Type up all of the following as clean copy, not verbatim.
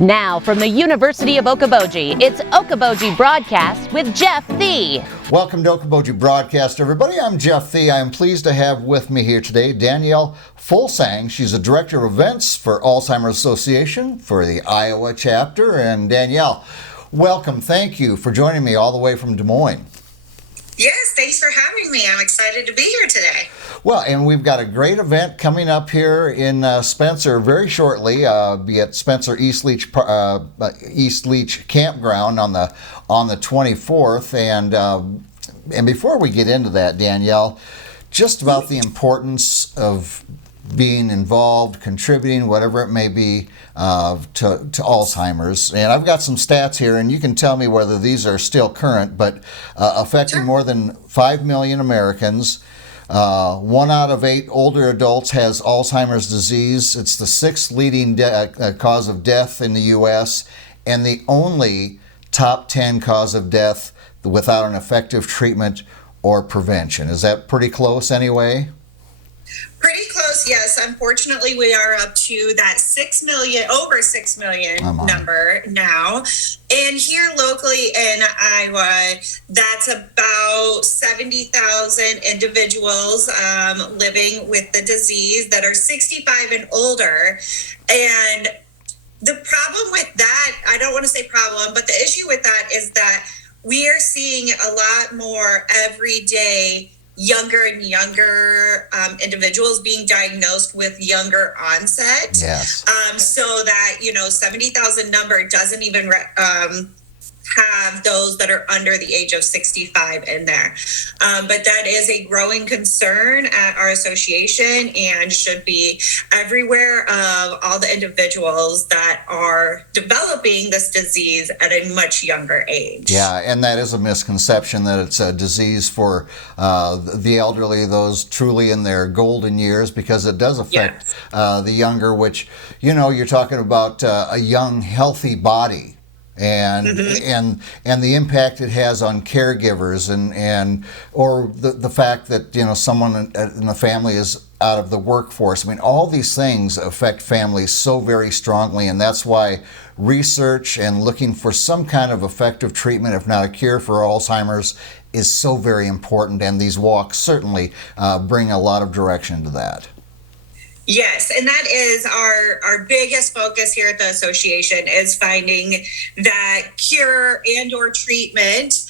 Now, from the University of Okoboji, it's Okoboji Broadcast with Jeff Thee. Welcome to Okoboji Broadcast, everybody. I'm Jeff Thee. I am pleased to have with me here today Danielle Fulsang. She's the Director of Events for Alzheimer's Association for the Iowa chapter. And Danielle, welcome. Thank you for joining me all the way from Des Moines. Yes, thanks for having me. I'm excited to be here today. Well, and we've got a great event coming up here in Spencer very shortly. Be at Spencer East Leach Campground on the 24th. And before we get into that, Danielle, just about the importance of being involved, contributing, whatever it may be, to Alzheimer's. And I've got some stats here, and you can tell me whether these are still current, but affecting more than 5 million Americans. 1 out of 8 older adults has Alzheimer's disease. It's the 6th leading cause of death in the U.S. and the only top 10 cause of death without an effective treatment or prevention. Is that pretty close anyway? Pretty close, yes. Unfortunately, we are up to that over 6 million number now. And here locally in Iowa, that's about 70,000 individuals living with the disease that are 65 and older. And the problem with that, I don't want to say problem, but the issue with that is that we are seeing a lot more every day younger and younger individuals being diagnosed with younger onset. Yes. So that, 70,000 number doesn't even have those that are under the age of 65 in there. But that is a growing concern at our association and should be everywhere of all the individuals that are developing this disease at a much younger age. Yeah, and that is a misconception that it's a disease for the elderly, those truly in their golden years, because it does affect the younger, which, you're talking about a young, healthy body. And the impact it has on caregivers or the fact that someone in the family is out of the workforce. I mean, all these things affect families so very strongly, and that's why research and looking for some kind of effective treatment, if not a cure for Alzheimer's, is so very important. And these walks certainly bring a lot of direction to that. Yes, and that is our biggest focus here at the association, is finding that cure and or treatment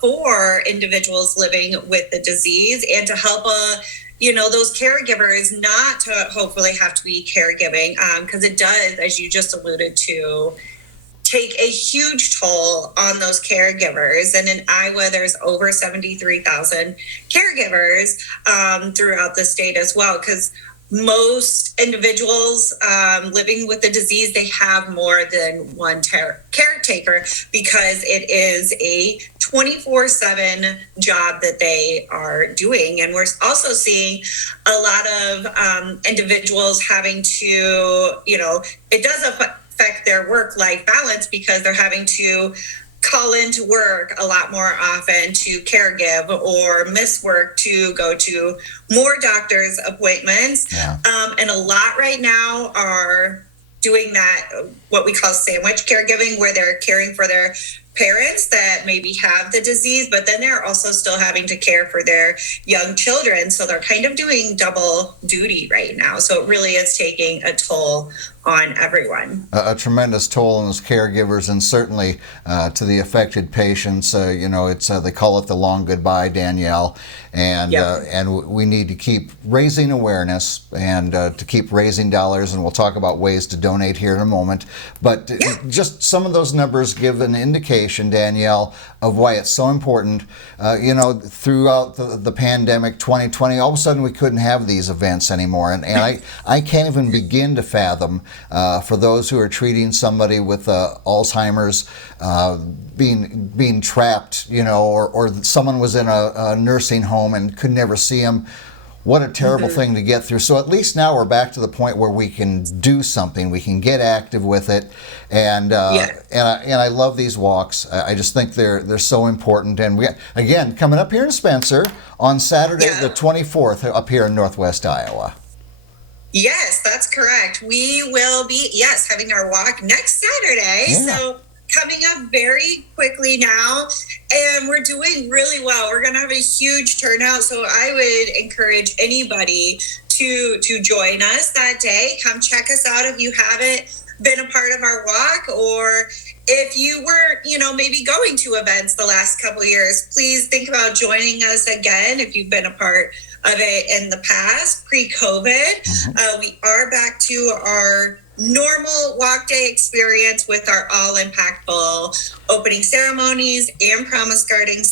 for individuals living with the disease, and to help those caregivers not to hopefully have to be caregiving, because it does, as you just alluded to, take a huge toll on those caregivers. And in Iowa, there's over 73,000 caregivers throughout the state as well, because most individuals living with the disease, they have more than one caretaker, because it is a 24/7 job that they are doing. And we're also seeing a lot of individuals having to, it does affect their work-life balance, because they're having to call into work a lot more often to caregive, or miss work to go to more doctor's appointments. Yeah. And a lot right now are doing that, what we call sandwich caregiving, where they're caring for their parents that maybe have the disease, but then they're also still having to care for their young children. So they're kind of doing double duty right now. So it really is taking a toll on everyone. A tremendous toll on those caregivers, and certainly to the affected patients. It's they call it the long goodbye, Danielle, and we need to keep raising awareness and to keep raising dollars, and we'll talk about ways to donate here in a moment. But just some of those numbers give an indication, Danielle, of why it's so important. Throughout the pandemic, 2020, all of a sudden we couldn't have these events anymore, and I can't even begin to fathom. For those who are treating somebody with Alzheimer's, being trapped, or someone was in a nursing home and could never see them. What a terrible thing to get through. So at least now we're back to the point where we can do something. We can get active with it, and I love these walks. I just think they're so important. And we again coming up here in Spencer on Saturday the 24th up here in Northwest Iowa. Yes, that's correct. We will be, yes, having our walk next Saturday. Yeah. So coming up very quickly now, and we're doing really well. We're going to have a huge turnout. So I would encourage anybody to join us that day. Come check us out if you haven't been a part of our walk, or if you were, maybe going to events the last couple of years, please think about joining us again if you've been a part of it in the past, pre-COVID. We are back to our normal walk day experience with our all impactful opening ceremonies and promise garden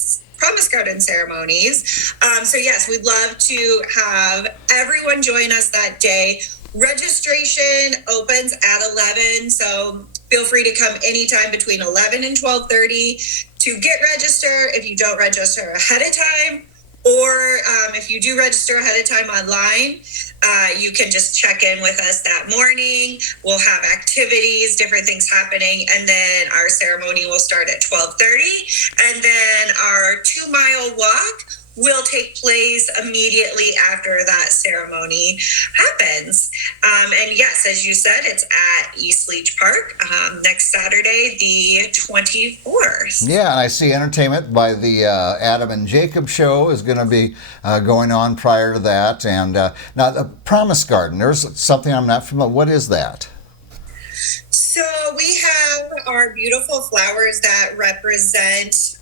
ceremonies. So yes, we'd love to have everyone join us that day. Registration opens at 11, so feel free to come anytime between 11 and 12:30 to get registered. If you don't register ahead of time, or if you do register ahead of time online, you can just check in with us that morning. We'll have activities, different things happening, and then our ceremony will start at 12:30, and then our 2-mile walk will take place immediately after that ceremony happens. And yes, as you said, it's at East Leach Park next Saturday, the 24th. Yeah, and I see entertainment by the Adam and Jacob show is going to be going on prior to that. And now the Promise Garden, there's something I'm not familiar. What is that? So we have our beautiful flowers that represent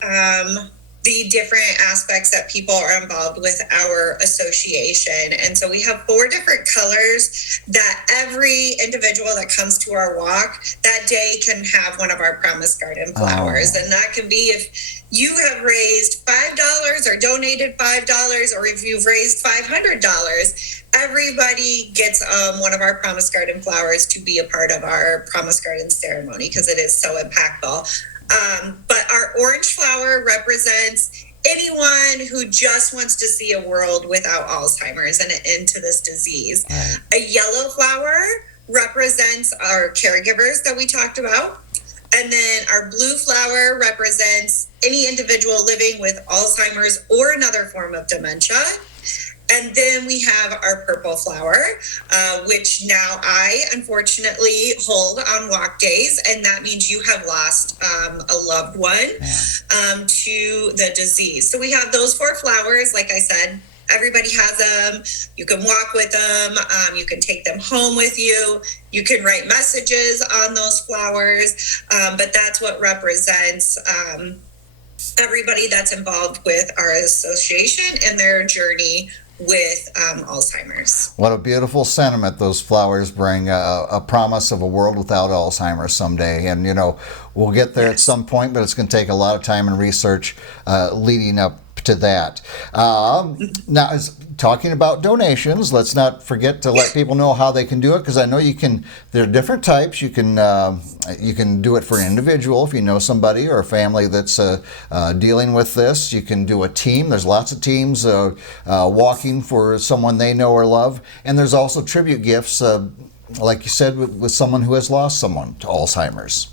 the different aspects that people are involved with our association. And so we have 4 different colors that every individual that comes to our walk that day can have one of our Promise Garden flowers. And that can be if you have raised $5 or donated $5, or if you've raised $500, everybody gets one of our Promise Garden flowers to be a part of our Promise Garden ceremony, because it is so impactful. But our orange flower represents anyone who just wants to see a world without Alzheimer's and an end to this disease. A yellow flower represents our caregivers that we talked about. And then our blue flower represents any individual living with Alzheimer's or another form of dementia. And then we have our purple flower, which now I unfortunately hold on walk days. And that means you have lost a loved one to the disease. So we have those 4 flowers. Like I said, everybody has them. You can walk with them. You can take them home with you. You can write messages on those flowers. But that's what represents everybody that's involved with our association and their journey with Alzheimer's. What a beautiful sentiment. Those flowers bring a promise of a world without Alzheimer's someday. And, we'll get there at some point, but it's going to take a lot of time and research leading up to that. Now, talking about donations, let's not forget to let people know how they can do it, because I know there are different types. You can do it for an individual if you know somebody or a family that's dealing with this. You can do a team. There's lots of teams walking for someone they know or love. And there's also tribute gifts, like you said, with someone who has lost someone to Alzheimer's.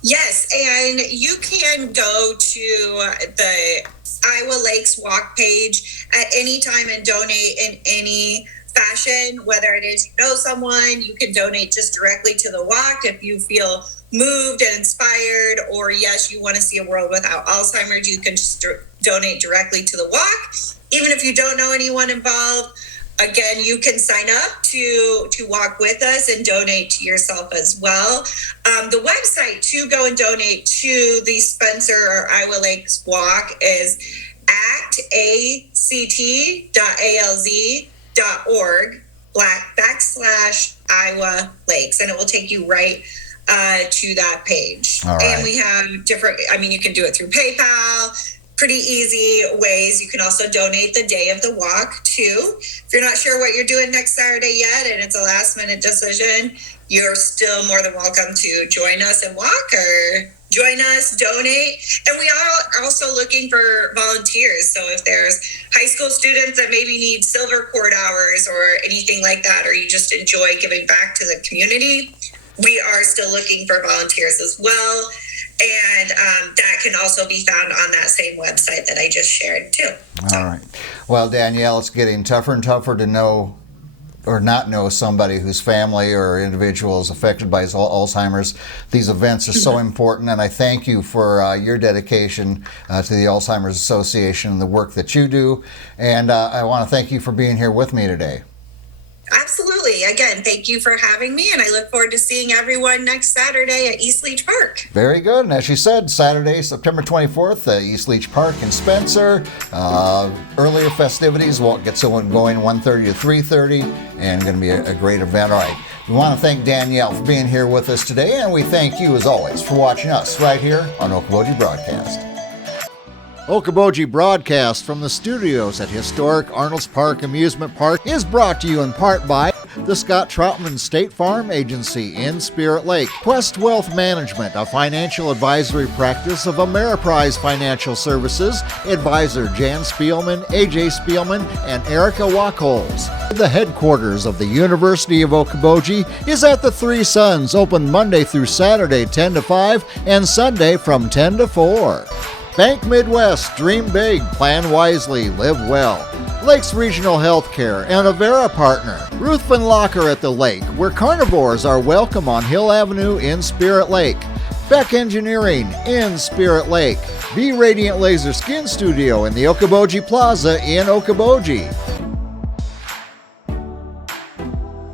Yes, and you can go to the Iowa Lakes walk page at any time and donate in any fashion, whether it is someone, you can donate just directly to the walk if you feel moved and inspired, or yes, you want to see a world without Alzheimer's, you can just donate directly to the walk. Even if you don't know anyone involved, again, you can sign up to walk with us and donate to yourself as well. The website to go and donate to the Spencer or Iowa Lakes Walk is act.alz.org/Iowa Lakes, and it will take you right to that page. All right. And we have different, you can do it through PayPal. Pretty easy ways. You can also donate the day of the walk too. If you're not sure what you're doing next Saturday yet and it's a last minute decision, you're still more than welcome to join us and walk, or join us, donate. And we are also looking for volunteers. So if there's high school students that maybe need silver cord hours or anything like that, or you just enjoy giving back to the community, we are still looking for volunteers as well. And that can also be found on that same website that I just shared too. All right. Well, Danielle, it's getting tougher and tougher to know or not know somebody whose family or individual is affected by Alzheimer's. These events are so important, and I thank you for your dedication to the Alzheimer's Association and the work that you do. And I want to thank you for being here with me today. Absolutely. Again, thank you for having me, and I look forward to seeing everyone next Saturday at East Leach Park. Very good. And as you said, Saturday, September 24th at East Leach Park in Spencer. Earlier festivities won't get someone going 1:30 to 3:30, and going to be a great event. All right. We want to thank Danielle for being here with us today, and we thank you, as always, for watching us right here on Okoboji Broadcast. Okoboji Broadcast from the studios at historic Arnold's Park Amusement Park is brought to you in part by the Scott Troutman State Farm Agency in Spirit Lake, Quest Wealth Management, a financial advisory practice of Ameriprise Financial Services, advisor Jan Spielman, AJ Spielman, and Erica Wachholz. The headquarters of the University of Okoboji is at the Three Sons, open Monday through Saturday 10 to 5 and Sunday from 10 to 4. Bank Midwest, dream big, plan wisely, live well. Lakes Regional Healthcare and Avera Partner. Ruthven Locker at the Lake, where carnivores are welcome on Hill Avenue in Spirit Lake. Beck Engineering in Spirit Lake. Be Radiant Laser Skin Studio in the Okoboji Plaza in Okoboji.